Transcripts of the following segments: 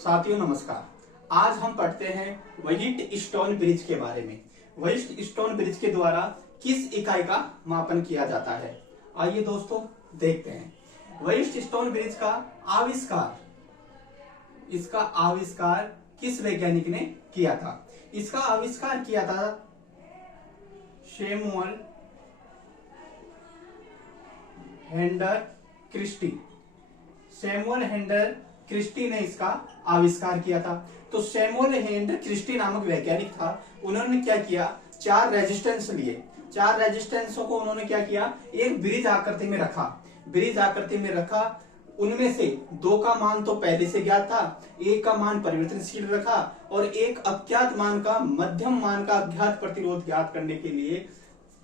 साथियों नमस्कार। आज हम पढ़ते हैं व्हाइट स्टोन ब्रिज के बारे में। व्हाइट स्टोन ब्रिज के द्वारा किस इकाई का मापन किया जाता है, आइए दोस्तों देखते हैं। व्हाइट स्टोन ब्रिज का आविष्कार किस वैज्ञानिक ने किया था? इसका आविष्कार किया था सैमुअल हेंडर क्रिस्टी। सैमुअल हेंडर क्रिस्टी ने इसका आविष्कार किया था। तो सैमुअल हेंडर क्रिस्टी नामक वैज्ञानिक था। उन्होंने क्या किया, चार रेजिस्टेंस लिए। चार रेजिस्टेंसों को उन्होंने क्या किया, एक ब्रिज आकृति में रखा। उनमें से दो का मान तो पहले से ज्ञात था, एक का मान परिवर्तनशील रखा और एक अज्ञात मान का मध्यम मान का अज्ञात प्रतिरोध ज्ञात करने के लिए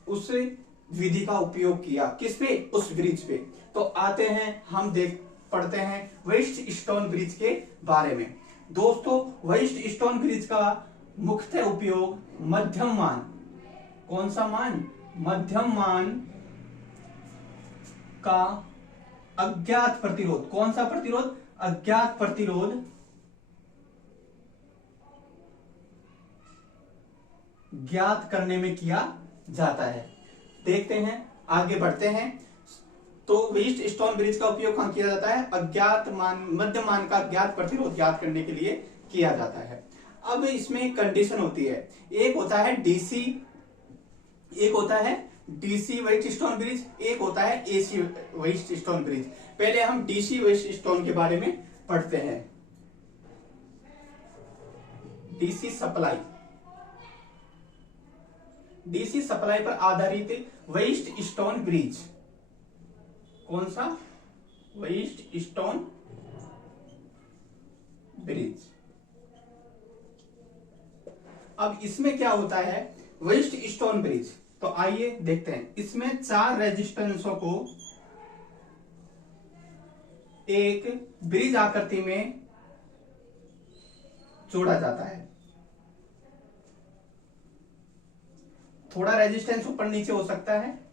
उस विधि का उपयोग किया। किस पे? उस ब्रिज पे। तो आते हैं पढ़ते हैं व्हाइट स्टोन ब्रिज के बारे में। दोस्तों व्हाइट स्टोन ब्रिज का मुख्य उपयोग मध्यम मान, कौन सा मान? मध्यम मान का अज्ञात प्रतिरोध, कौन सा प्रतिरोध? अज्ञात प्रतिरोध ज्ञात करने में किया जाता है। देखते हैं, आगे बढ़ते हैं। तो व्हाइट स्टोन ब्रिज का उपयोग कहां किया जाता है? अज्ञात मान, मध्य मान का ज्ञात प्रतिरोध ज्ञात करने के लिए किया जाता है। अब इसमें कंडीशन होती है, एक होता है डीसी व्हाइट स्टोन ब्रिज, एक होता है एसी व्हाइट स्टोन ब्रिज। पहले हम डीसी व्हाइट स्टोन के बारे में पढ़ते हैं। डीसी सप्लाई पर आधारित व्हाइट स्टोन ब्रिज, कौन सा? White stone bridge. अब इसमें क्या होता है व्हाइट स्टोन ब्रिज? तो आइए देखते हैं। इसमें चार रेजिस्टेंसों को एक ब्रिज आकृति में जोड़ा जाता है। थोड़ा रेजिस्टेंस ऊपर नीचे हो सकता है।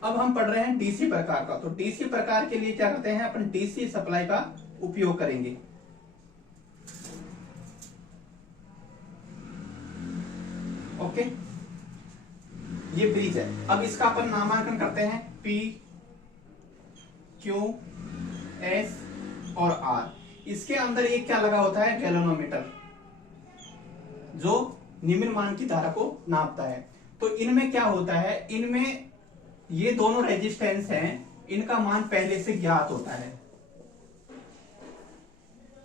अब हम पढ़ रहे हैं डीसी प्रकार का। तो डीसी प्रकार के लिए क्या करते हैं, अपन डीसी सप्लाई का उपयोग करेंगे। ओके, ये ब्रिज है। अब इसका अपन नामांकन करते हैं पी, क्यू, एस और आर। इसके अंदर एक क्या लगा होता है? गैल्वेनोमीटर, जो निम्न मान की धारा को नापता है। तो इनमें क्या होता है, इनमें ये दोनों रेजिस्टेंस हैं, इनका मान पहले से ज्ञात होता है।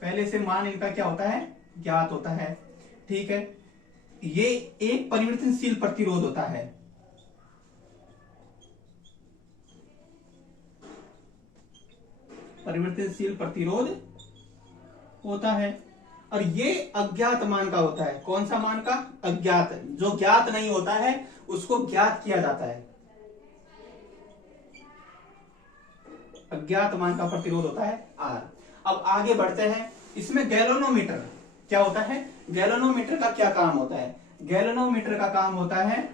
पहले से मान इनका क्या होता है? ज्ञात होता है। ठीक है, ये एक परिवर्तनशील प्रतिरोध होता है। परिवर्तनशील प्रतिरोध होता है और ये अज्ञात मान का होता है। कौन सा मान का? अज्ञात। जो ज्ञात नहीं होता है उसको ज्ञात किया जाता है। अज्ञात मान का प्रतिरोध होता है आर। अब आगे बढ़ते हैं। इसमें गैल्वेनोमीटर क्या होता है? गैल्वेनोमीटर का क्या काम होता है? गैल्वेनोमीटर का काम होता है,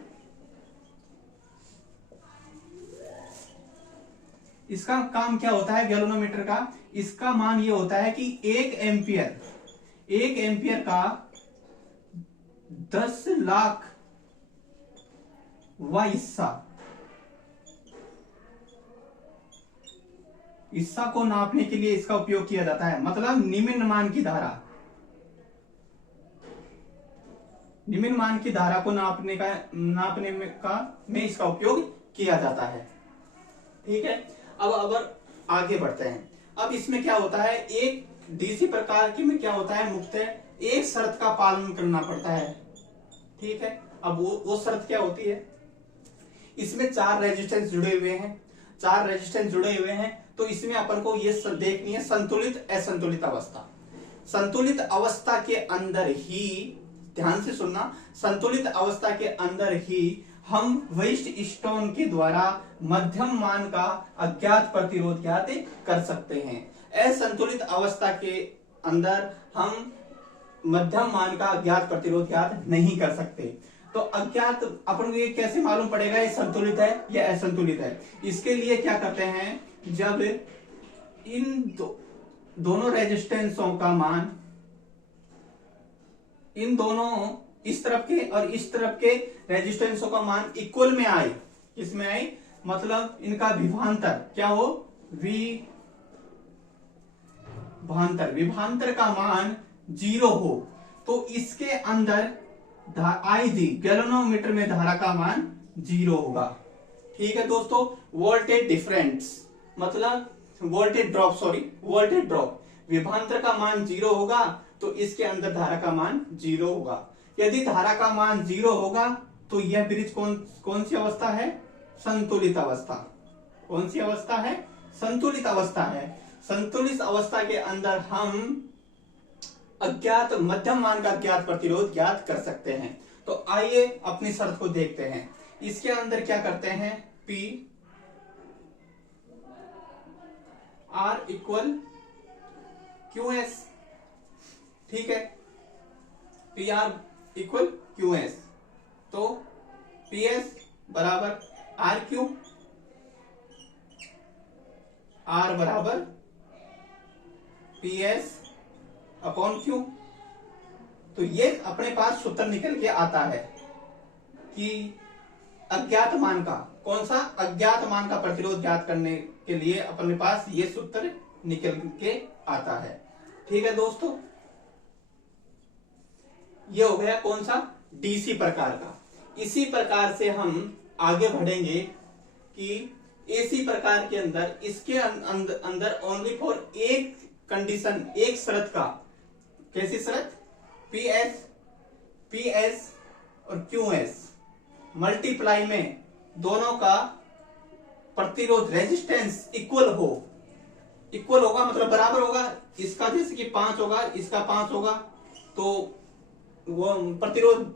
इसका काम क्या होता है गैल्वेनोमीटर का? इसका मान ये होता है कि 1 एम्पियर का 10 लाख हिस्सा को नापने के लिए इसका उपयोग किया जाता है। मतलब निम्न मान की धारा को नापने में इसका उपयोग किया जाता है। ठीक है, अब आगे बढ़ते हैं। अब इसमें क्या होता है, एक डीसी प्रकार की में क्या होता है, मुख्यतः एक शर्त का पालन करना पड़ता है। ठीक है, अब वो शर्त क्या होती है? इसमें चार रेजिस्टेंस जुड़े हुए हैं। तो इसमें अपन को ये देखनी है संतुलित असंतुलित अवस्था। संतुलित अवस्था के अंदर ही, ध्यान से सुनना, संतुलित अवस्था के अंदर ही हम व्हाइट स्टोन के द्वारा मध्यम मान का अज्ञात प्रतिरोध ज्ञात कर सकते हैं। असंतुलित अवस्था के अंदर हम मध्यम मान का अज्ञात प्रतिरोध ज्ञात नहीं कर सकते। तो अज्ञात अपन को ये कैसे मालूम पड़ेगा ये संतुलित है या असंतुलित है? इसके लिए क्या करते हैं, जब इन दोनों रेजिस्टेंसों का मान, इन दोनों इस तरफ के और इस तरफ के रेजिस्टेंसों का मान इक्वल में आए, किसमें आए, मतलब इनका विभांतर क्या हो, विभांतर का मान 0 हो, तो इसके अंदर IG गैल्वेनोमीटर में धारा का मान 0 होगा। ठीक है दोस्तों, वोल्टेज डिफरेंस मतलब वोल्टेज ड्रॉप, विभांतर का मान 0 होगा तो इसके अंदर धारा का मान 0 होगा। यदि धारा का मान 0 होगा तो यह ब्रिज कौन सी अवस्था है, संतुलित अवस्था। कौन सी अवस्था है, संतुलित अवस्था है। संतुलित अवस्था के अंदर हम अज्ञात मध्यम मान का अज्ञात प्रतिरोध ज्ञात कर सकते हैं। तो आइए अपनी शर्त को देखते हैं। इसके अंदर क्या करते हैं, P R इक्वल QS, ठीक है, PR इक्वल QS, तो PS बराबर RQ, R बराबर PS अपॉन Q। तो ये अपने पास सूत्र निकल के आता है कि अज्ञात मान का, कौन सा, अज्ञात मान का प्रतिरोध ज्ञात करने के लिए अपने पास ये सूत्र निकल के आता है। ठीक है दोस्तों, ये हो गया कौन सा, डीसी प्रकार का। इसी प्रकार से हम आगे बढ़ेंगे कि एसी प्रकार के अंदर, इसके अंदर ओनली फॉर एक कंडीशन, एक शर्त का, कैसी शर्त, PS और QS मल्टीप्लाई में दोनों का प्रतिरोध रेजिस्टेंस इक्वल होगा, मतलब बराबर होगा। इसका जैसे कि 5 होगा, इसका 5 होगा, तो वो प्रतिरोध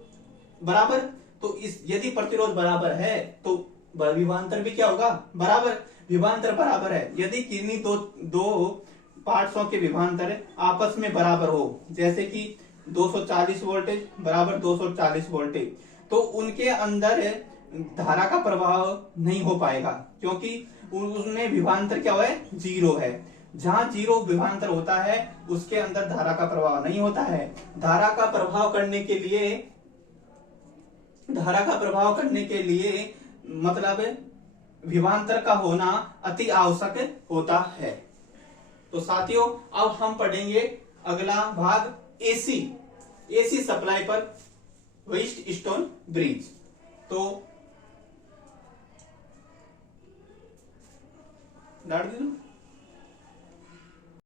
बराबर। तो इस यदि प्रतिरोध बराबर है तो विभवांतर भी क्या होगा, बराबर, विभवांतर बराबर है। यदि किन्हीं दो पार्ट्सों के विभवांतर आपस में बराबर हो, जैसे कि 240 वोल्टेज बराबर 240 वोल्टेज, तो उनके अंदर धारा का प्रभाव नहीं हो पाएगा, क्योंकि उसमें विभवांतर क्या है, 0 है। जहां 0 विभवांतर होता है उसके अंदर धारा का प्रभाव नहीं होता है। धारा का प्रभाव करने के लिए मतलब विभवांतर का होना अति आवश्यक होता है। तो साथियों, अब हम पढ़ेंगे अगला भाग एसी सप्लाई पर व्हीटस्टोन ब्रिज। तो डाल दीजिए।